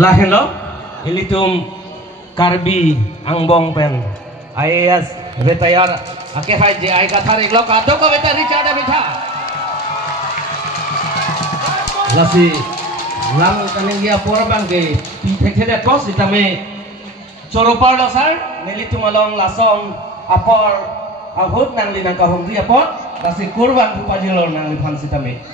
Lahin lo, ilitum karbi ang bong pen, ayas betayar, ake haji ay katarik lo kato ko betari cada beta. Lasi lang kaning dia pura bangke, pithek kos itame coropar lo sar, nilitum along lason apor ahut nang linang kahong dia pot, lasi kurban upajilor nang lipan sitame.